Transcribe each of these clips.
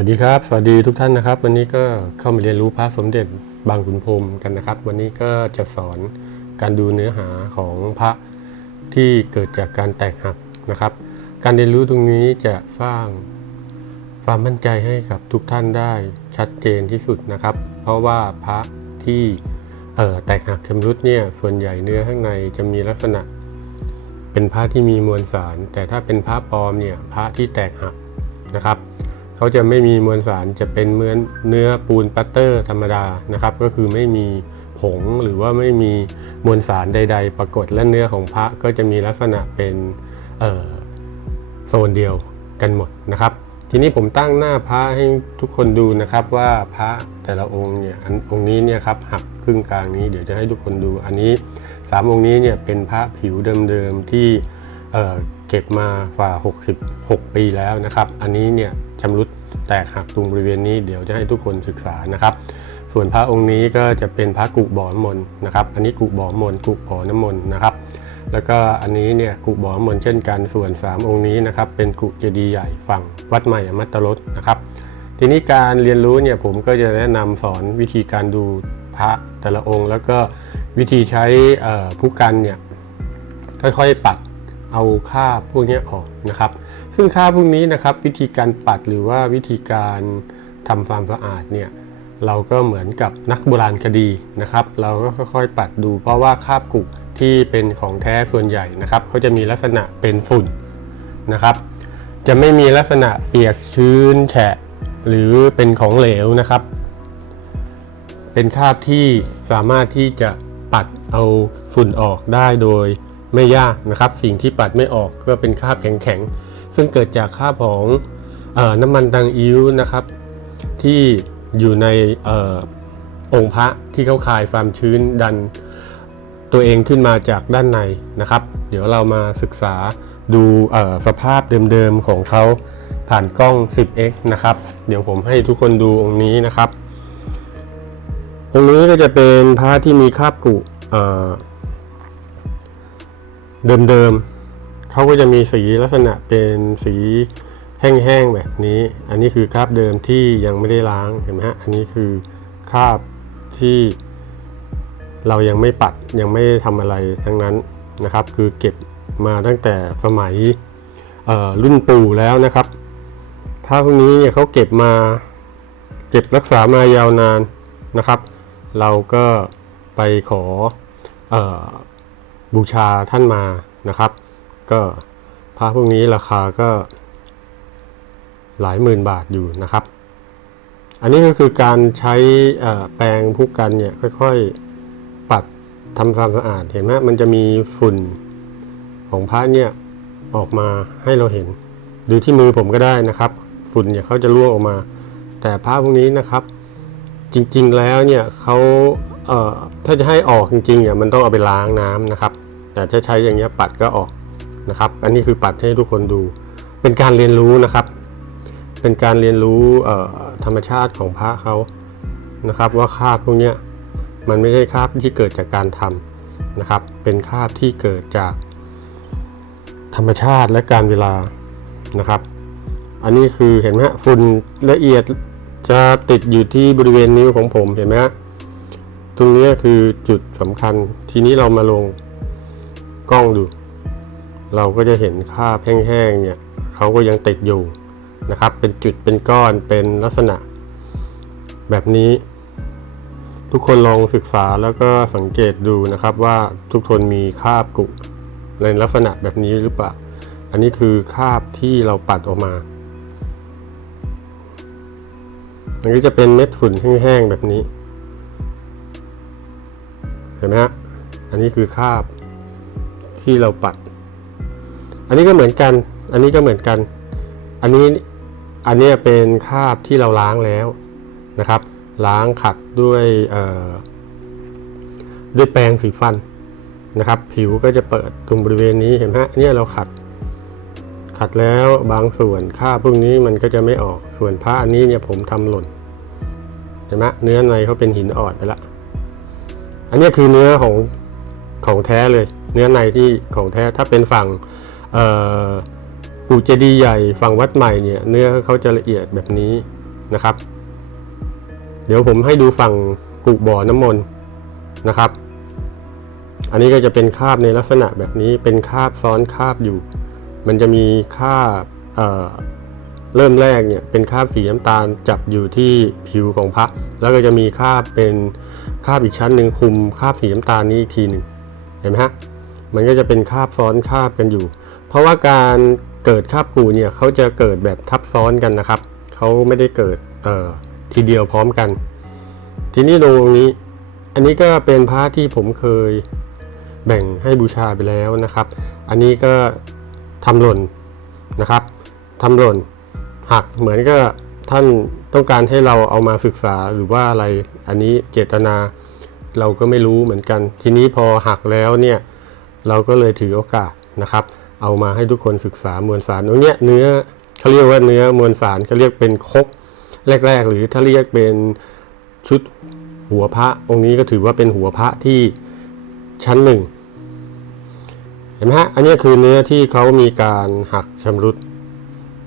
สวัสดีครับ สวัสดีทุกท่านนะครับ วันนี้ก็เข้ามาเรียนรู้พระสมเด็จบางขุนพรมกันนะครับ วันนี้ก็จะสอนการดูเนื้อหาของพระที่เกิดจากการแตกหักนะครับ การเรียนรู้ตรงนี้จะสร้างความมั่นใจให้กับทุกท่านได้ชัดเจนที่สุดนะครับ เพราะว่าพระที่เอ่อแตกหักชำรุดเนี่ยส่วนใหญ่เนื้อข้างในจะมีลักษณะ เป็นพระที่มีมวลสาร แต่ถ้าเป็นพระปลอมเนี่ยพระที่แตกหักนะครับ เขาจะไม่มีมวลสารจะเป็นเหมือนเนื้อปูนปัตเตอร์ธรรมดานะครับ ก็คือไม่มีผงหรือว่าไม่มีมวลสารใด ๆ ปรากฏและเนื้อของพระก็จะมีลักษณะเป็นโซนเดียวกันหมดนะครับ ทีนี้ผมตั้งหน้าพระให้ทุกคนดูนะครับว่าพระแต่ละองค์เนี่ยอันองค์นี้เนี่ยครับหักครึ่งกลางนี้เดี๋ยวจะให้ทุกคนดูอันนี้สามองค์นี้เนี่ยเป็นพระผิวเดิมๆที่เเก็บมาฝ่า 66 ปีแล้วนะครับ อันนี้เนี่ย ชำรุดแตกหักตรงบริเวณนี้เดี๋ยวจะให้ทุกคนศึกษานะครับ ส่วนพระองค์นี้ก็จะเป็นพระกุบ่อน้ำมนต์นะครับ อันนี้กุบ่อน้ำมนต์กุบ่อน้ำมนต์นะครับ แล้วก็อันนี้เนี่ยกุบ่อน้ำมนต์เช่นกันส่วน 3 องค์นี้นะครับเป็นกุเจดีย์ใหญ่ฝั่งวัดใหม่อมัตตรสนะครับ ทีนี้การเรียนรู้เนี่ยผมก็จะแนะนำสอนวิธีการดูพระแต่ละองค์ แล้วก็วิธีใช้ผู้กันเนี่ยค่อยๆปัดเอาคราพวกนี้ออกนะครับ ซึ่งคราบพวกนี้นะครับวิธีการปัดหรือว่าวิธีการทำความสะอาดเนี่ยเราก็เหมือนกับนักโบราณคดีนะครับ เราก็ค่อยๆปัดดูเพราะว่าคราบกุกที่เป็นของแท้ส่วนใหญ่นะครับเขาจะมีลักษณะเป็นฝุ่นนะครับ จะไม่มีลักษณะเปียกชื้นแฉะหรือเป็นของเหลวนะครับ เป็นคราบที่สามารถที่จะปัดเอาฝุ่นออกได้โดยไม่ยากนะครับ สิ่งที่ปัดไม่ออกก็เป็นคราบแข็งๆ ซึ่งเกิดจากคราของอน้ำมันตังอิ้วนะครับ ที่อยู่ในอองค์พระที่เขาคายความชื้นดันตัวเองขึ้นมาจากด้านในนะครับ เดี๋ยวเรามาศึกษาดูสภาพเดิมๆของเขาผ่านกล้อง 10x นะครับ เดี๋ยวผมให้ทุกคนดูองค์นี้นะครับ องค์นี้ก็จะเป็นพระที่มีคราบกู่เดิมๆ เขาก็จะมีสีลักษณะเป็นสีแห้งๆแบบนี้ อันนี้คือคราบเดิมที่ยังไม่ได้ล้างเห็นไหมฮะ อันนี้คือคราบที่เรายังไม่ปัดยังไม่ทำอะไรทั้งนั้นนะครับ คือเก็บมาตั้งแต่สมัยรุ่นปู่แล้วนะครับพระพวกนี้เนี่ยเขาเก็บมาเก็บรักษามายาวนานนะครับ เราก็ไปขอออบูชาท่านมานะครับ ก็พระพวกนี้ราคาก็ หลายหมื่นบาทอยู่นะครับ อันนี้ก็คือการใช้แปรงพุกกันเนี่ยค่อยๆ ปัดทำความสะอาดเห็นไหมมันจะมีฝุ่นของพระเนี่ยออกมาให้เราเห็น หรือที่มือผมก็ได้นะครับ ฝุ่นเนี่ยเขาจะร่วงออกมา แต่พระพวกนี้นะครับ จริงๆแล้วเนี่ยเขาเถ้าจะให้ออกจริงๆเนี่ยมันต้องเอาไปล้างน้ำนะครับ แต่ถ้าใช้อย่างเงี้ยปัดก็ออก นะครับ อันนี้คือปัดให้ทุกคนดู เป็นการเรียนรู้นะครับ เป็นการเรียนรู้ธรรมชาติของพระเขานะครับ ว่าคาบพวกนี้มันไม่ใช่คาบที่เกิดจากการทำนะครับ เป็นคาบที่เกิดจากธรรมชาติและการเวลานะครับ อันนี้คือเห็นไหมฮะฝุ่นละเอียดจะติดอยู่ที่บริเวณนิ้วของผมเห็นไหมฮะตรงนี้คือจุดสำคัญทีนี้เรามาลงกล้องดู เราก็จะเห็นคราบแห้งๆเนี่ยเขาก็ยังติดอยู่นะครับ เป็นจุดเป็นก้อนเป็นลักษณะ แบบนี้ ทุกคนลองศึกษาแล้วก็สังเกตดูนะครับว่าทุกคนมีคราบกุในลักษณะแบบนี้หรือเปล่า อันนี้คือคราบที่เราปัดออกมาอันนี้จะเป็นเม็ดฝุ่นแห้งๆแบบนี้ เห็นไหมฮะ อันนี้คือคราบที่เราปัด อันนี้ก็เหมือนกัน อันนี้ก็เหมือนกัน อันนี้อันนี้เป็นคาบที่เราล้างแล้วนะครับ ล้างขัดด้วยด้วยแปรงสีฟันนะครับ ผิวก็จะเปิดตรงบริเวณนี้เห็นไหมเนี่ยเราขัด ขัดแล้วบางส่วนคราบพวกนี้มันก็จะไม่ออกส่วนผ้าอันนี้เนี่ยผมทำหล่นเห็นไหมเนื้อในเขาเป็นหินอ่อนไปละ อันนี้คือเนื้อของของแท้เลย เนื้อในที่ของแท้ถ้าเป็นฝั่ง เอ่อกูเจดีย์ใหญ่ฝั่งวัดใหม่เนี่ยเนื้อเขาจะละเอียดแบบนี้นะครับ เดี๋ยวผมให้ดูฝั่งกุบ่อน้ำมนต์นะครับ อันนี้ก็จะเป็นคาบในลักษณะแบบนี้เป็นคาบซ้อนคาบอยู่ มันจะมีคาบเเริ่มแรกเนี่ยเป็นคาบสีน้ำตาลจับอยู่ที่ผิวของพระแล้วก็จะมีคาบเป็นคาบอีกชั้นหนึ่งคุมคาบสีน้ำตาลนี้อีกทีหนึ่งเห็นไหมฮะมันก็จะเป็นคาบซ้อนคาบกันอยู่ เพราะว่าการเกิดคาบกูเนี่ยเขาจะเกิดแบบทับซ้อนกันนะครับเขาไม่ได้เกิดเอ่อทีเดียวพร้อมกัน ทีนี้ตรงนี้ อันนี้ก็เป็นพระที่ผมเคยแบ่งให้บูชาไปแล้วนะครับ อันนี้ก็ทำหล่นนะครับทำหล่นหักเหมือนก็ท่านต้องการให้เราเอามาศึกษาหรือว่าอะไรอันนี้เจตนาเราก็ไม่รู้เหมือนกัน ทีนี้พอหักแล้วเนี่ยเราก็เลยถือโอกาสนะครับ เอามาให้ทุกคนศึกษามวลสารตรงเนี้ยเนื้อเขาเรียกว่าเนื้อมวลสารเขาเรียกเป็นครกแรก ๆ หรือถ้าเรียกเป็นชุดหัวพระองค์นี้ก็ถือว่าเป็นหัวพระที่ชั้นหนึ่งเห็นไหมฮะ อันนี้คือเนื้อที่เขามีการหักชำรุด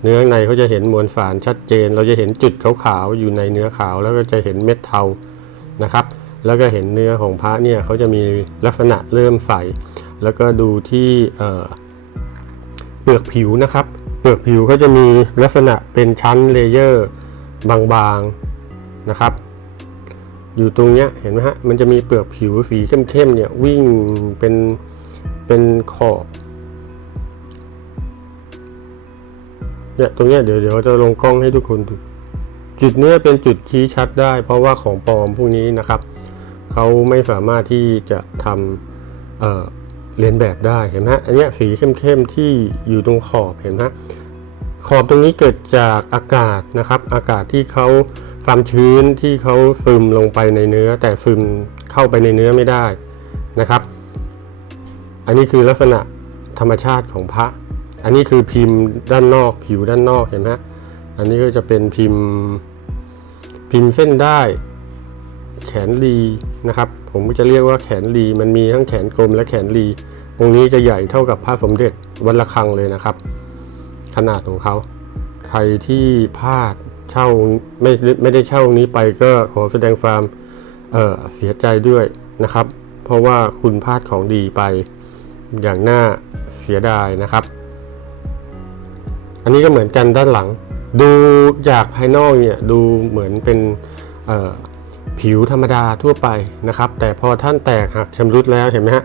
เนื้อในเขาจะเห็นมวลสารชัดเจน เราจะเห็นจุดขาวๆอยู่ในเนื้อขาวแล้วก็จะเห็นเม็ดเทานะครับ แล้วก็เห็นเนื้อของพระเนี่ยเขาจะมีลักษณะเริ่มใสแล้วก็ดูที่ เปลือกผิวนะครับ เปลือกผิวเขาจะมีลักษณะเป็นชั้นเลเยอร์บางๆนะครับ อยู่ตรงเนี้ยเห็นไหมฮะมันจะมีเปลือกผิวสีเข้มๆเนี่ยวิ่งเป็นเป็นขอบเนี่ยตรงเนี้ยเดี๋ยวเดี๋ยวจะลงกล้องให้ทุกคนดูจุดเนี้ยเป็นจุดชี้ชัดได้ เพราะว่าของปลอมพวกนี้นะครับเขาไม่สามารถที่จะทำ เรียนแบบได้เห็นไหมอันนี้สีเข้มๆที่อยู่ตรงขอบเห็นไหมขอบตรงนี้เกิดจากอากาศนะครับ อากาศที่เขาความชื้นที่เขาซึมลงไปในเนื้อ แต่ซึมเข้าไปในเนื้อไม่ได้นะครับ อันนี้คือลักษณะธรรมชาติของพระ อันนี้คือพิมพ์ด้านนอกผิวด้านนอกเห็นไหมอันนี้ก็จะเป็นพิมพ์พิมพ์เส้นได้ แขนรีนะครับ ผมก็จะเรียกว่าแขนรีมันมีทั้งแขนกลมและแขนรีองค์นี้จะใหญ่เท่ากับพระสมเด็จวัดระฆังเลยนะครับ ขนาดของเขา ใครที่พลาดเช่าไม่ไม่ได้เช่านี้ไปก็ขอแสดงความเเสียใจด้วยนะครับ เพราะว่าคุณพลาดของดีไปอย่างน่าเสียดายนะครับ อันนี้ก็เหมือนกันด้านหลัง ดูจากภายนอกเนี่ยดูเหมือนเป็นเผิวธรรมดาทั่วไปนะครับ แต่พอท่านแตกหักชำรุดแล้วเห็นไหมฮะ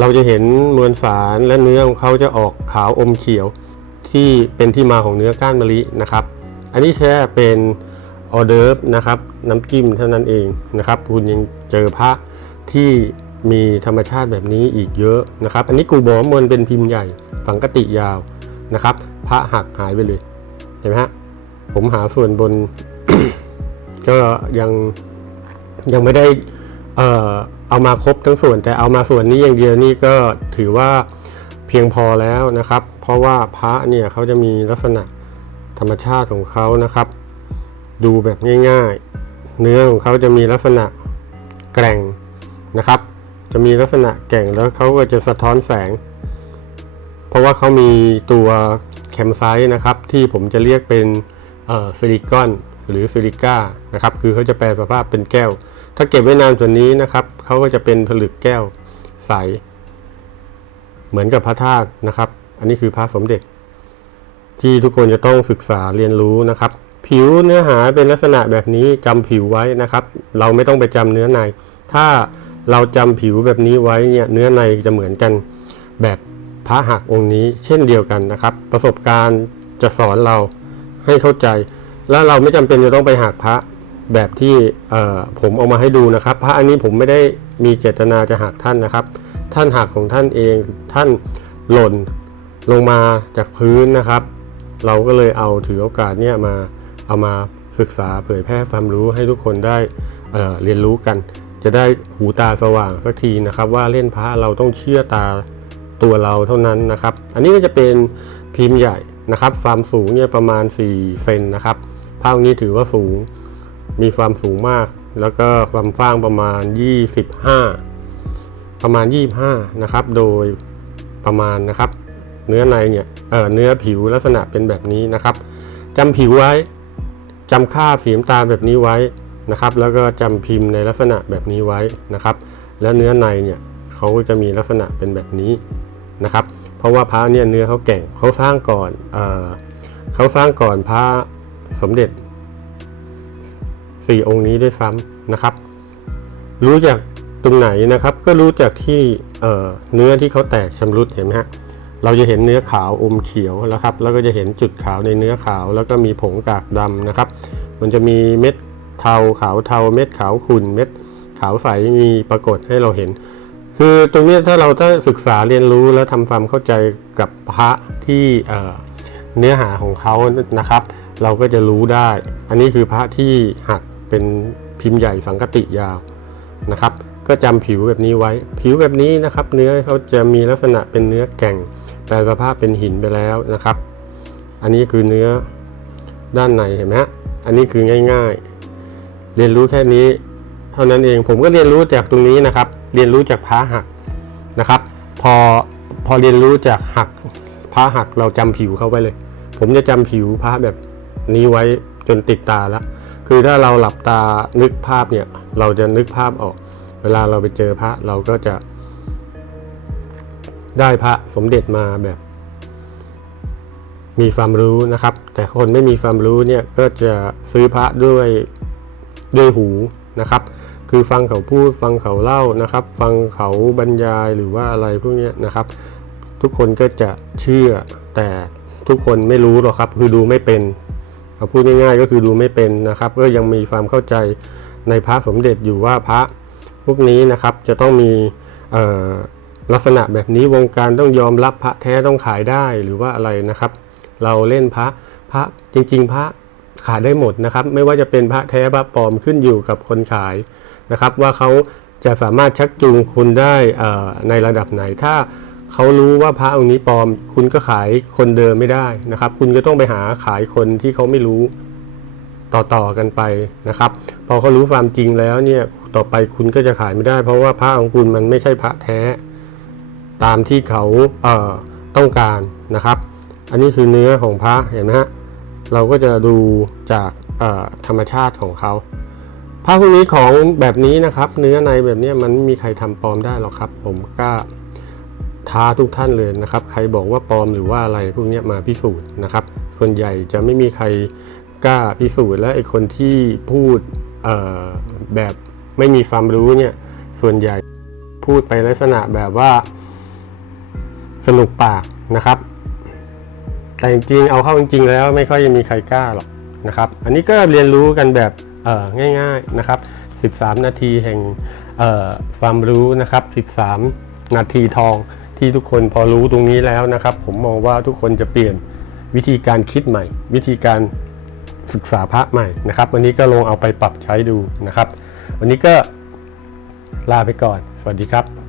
เราจะเห็นมวลสารและเนื้อของเขาจะออกขาวอมเขียวที่เป็นที่มาของเนื้อก้านมะลินะครับ อันนี้แค่เป็นออเดิร์ฟนะครับน้ำจิ้มเท่านั้นเองนะครับคุณยังเจอพระที่มีธรรมชาติแบบนี้อีกเยอะนะครับ อันนี้กูบอกว่ามันเป็นพิมพ์ใหญ่ฝังกติยาวนะครับ พระหักหายไปเลยเห็นไหมฮะผมหาส่วนบน ก็ยัง ยังไม่ได้เอ่อเอามาครบทั้งส่วน แต่เอามาส่วนนี้อย่างเดียวนี่ก็ถือว่าเพียงพอแล้วนะครับ เพราะว่าพระเนี่ยเขาจะมีลักษณะธรรมชาติของเขานะครับ ดูแบบง่ายๆ เนื้อของเขาจะมีลักษณะแกร่งนะครับ จะมีลักษณะแกร่งแล้วเขาก็จะสะท้อนแสง เพราะว่าเขามีตัวแคมไซต์นะครับ ที่ผมจะเรียกเป็นซิลิคอนหรือซิลิก้านะครับ คือเขาจะแปลสภาพเป็นแก้ว ถ้าเก็บไว้นานส่วนนี้นะครับเขาก็จะเป็นผลึกแก้วใส เหมือนกับพระธาตุนะครับ อันนี้คือพระสมเด็จ ที่ทุกคนจะต้องศึกษาเรียนรู้นะครับ ผิวเนื้อหาเป็นลักษณะแบบนี้จำผิวไว้นะครับ เราไม่ต้องไปจำเนื้อใน ถ้าเราจำผิวแบบนี้ไว้เนี่ยเนื้อในจะเหมือนกันแบบพระหักองค์นี้เช่นเดียวกันนะครับ ประสบการณ์จะสอนเราให้เข้าใจ แล้วเราไม่จำเป็นจะต้องไปหักพระ แบบที่ผมเอามาให้ดูนะครับ พระอันนี้ผมไม่ได้มีเจตนาจะหักท่านนะครับ ท่านหักของท่านเองท่านหล่นลงมาจากพื้นนะครับ เราก็เลยเอาถือโอกาสเนี่ยมาเอามาศึกษาเผยแพร่ความรู้ให้ทุกคนได้เเรียนรู้กัน จะได้หูตาสว่างสักทีนะครับ ว่าเล่นพระเราต้องเชื่อตาตัวเราเท่านั้นนะครับ อันนี้ก็จะเป็นพิมพ์ใหญ่นะครับความสูงเนี่ยประมาณ 4 เซนนะครับภาพนี้ถือว่าสูง มีความสูงมาก แล้วก็ความฟ้างประมาณ 25 ประมาณ 25 นะครับ โดยประมาณนะครับ เนื้อในเนี่ยเเนื้อผิวลักษณะเป็นแบบนี้นะครับจำผิวไว้จำค่าสีน้ำตาลแบบนี้ไว้นะครับ แล้วก็จำพิมพ์ในลักษณะแบบนี้ไว้นะครับ และเนื้อในเนี่ยเขาจะมีลักษณะเป็นแบบนี้นะครับ เพราะว่าพระเนี่ยเนื้อเขาแก่งเขาสร้างก่อนเอเขาสร้างก่อนพระสมเด็จ สี่องค์นี้ด้วยซ้ำนะครับ รู้จากตรงไหนนะครับ ก็รู้จากที่เเนื้อที่เขาแตกชำรุดเห็นไหมฮะเราจะเห็นเนื้อขาวอมเขียวแล้วครับ แล้วก็จะเห็นจุดขาวในเนื้อขาว แล้วก็มีผงกากดำนะครับ มันจะมีเม็ดเทาขาวเทาเม็ดขาวขุ่นเม็ดขาวใสมีปรากฏให้เราเห็น คือตรงนี้ถ้าเราถ้าศึกษาเรียนรู้แล้วทำความเข้าใจกับพระที่เนื้อหาของเขานะครับ เราก็จะรู้ได้ อันนี้คือพระที่หัก เป็นพิมพ์ใหญ่สังกติยาวนะครับ ก็จำผิวแบบนี้ไว้ ผิวแบบนี้นะครับ เนื้อเขาจะมีลักษณะเป็นเนื้อแก่งแปลสภาพเป็นหินไปแล้วนะครับ อันนี้คือเนื้อด้านในเห็นไหมฮะอันนี้คือง่ายๆ เรียนรู้แค่นี้ เท่านั้นเองผมก็เรียนรู้จากตรงนี้นะครับ เรียนรู้จากพระหักนะครับ พอพอเรียนรู้จากหักพระหักเราจำผิวเข้าไว้เลย ผมจะจำผิวพระแบบนี้ไว้จนติดตาแล้ว คือถ้าเราหลับตานึกภาพเนี่ย เราจะนึกภาพออก เวลาเราไปเจอพระเราก็จะ ได้พระสมเด็จมาแบบ มีความรู้นะครับ แต่คนไม่มีความรู้เนี่ยก็จะซื้อพระด้วยด้วยหูนะครับ คือฟังเขาพูดฟังเขาเล่านะครับ ฟังเขาบรรยายหรือว่าอะไรพวกนี้นะครับ ทุกคนก็จะเชื่อแต่ทุกคนไม่รู้หรอกครับ คือดูไม่เป็น พูดง่ายๆก็คือดูไม่เป็นนะครับก็ยังมีความเข้าใจในพระสมเด็จอยู่ว่าพระพวกนี้นะครับจะต้องมีลักษณะแบบนี้วงการต้องยอมรับพระแท้ต้องขายได้หรือว่าอะไรนะครับ เราเล่นพระพระจริง ๆ พระขายได้หมดนะครับ ไม่ว่าจะเป็นพระแท้พระปลอมขึ้นอยู่กับคนขายนะครับ ว่าเขาจะสามารถชักจูงคุณได้ในระดับไหนถ้า เขารู้ว่าพระองค์นี้ปลอม คุณก็ขายคนเดิมไม่ได้นะครับ คุณก็ต้องไปหาขายคนที่เขาไม่รู้ต่อๆกันไปนะครับ พอเขารู้ความจริงแล้วเนี่ยต่อไปคุณก็จะขายไม่ได้ เพราะว่าพระของคุณมันไม่ใช่พระแท้ ตามที่เขาเอ่อต้องการนะครับ อันนี้คือเนื้อของพระเห็นไหมฮะเราก็จะดูจากธรรมชาติของเขาพระพวกนี้ของแบบนี้นะครับ เนื้อในแบบนี้มันไม่มีใครทำปลอมได้หรอกครับ ผมกล้า ท้าทุกท่านเลยนะครับ ใครบอกว่าปลอมหรือว่าอะไรพวกนี้มาพิสูจน์นะครับ ส่วนใหญ่จะไม่มีใครกล้าพิสูจน์และไอคนที่พูดแบบไม่มีความรู้เนี่ย ส่วนใหญ่พูดไปลักษณะแบบว่าสนุกปากนะครับ แต่จริงๆเอาเข้าจริงๆแล้วไม่ค่อยมีใครกล้าหรอกนะครับ อันนี้ก็เรียนรู้กันแบบง่ายๆนะครับ 13 นาทีแห่งความรู้นะครับ 13 นาทีทอง ที่ทุกคนพอรู้ตรงนี้แล้วนะครับ ผมมองว่าทุกคนจะเปลี่ยนวิธีการคิดใหม่ วิธีการศึกษาพระใหม่นะครับ วันนี้ก็ลองเอาไปปรับใช้ดูนะครับ วันนี้ก็ลาไปก่อน สวัสดีครับ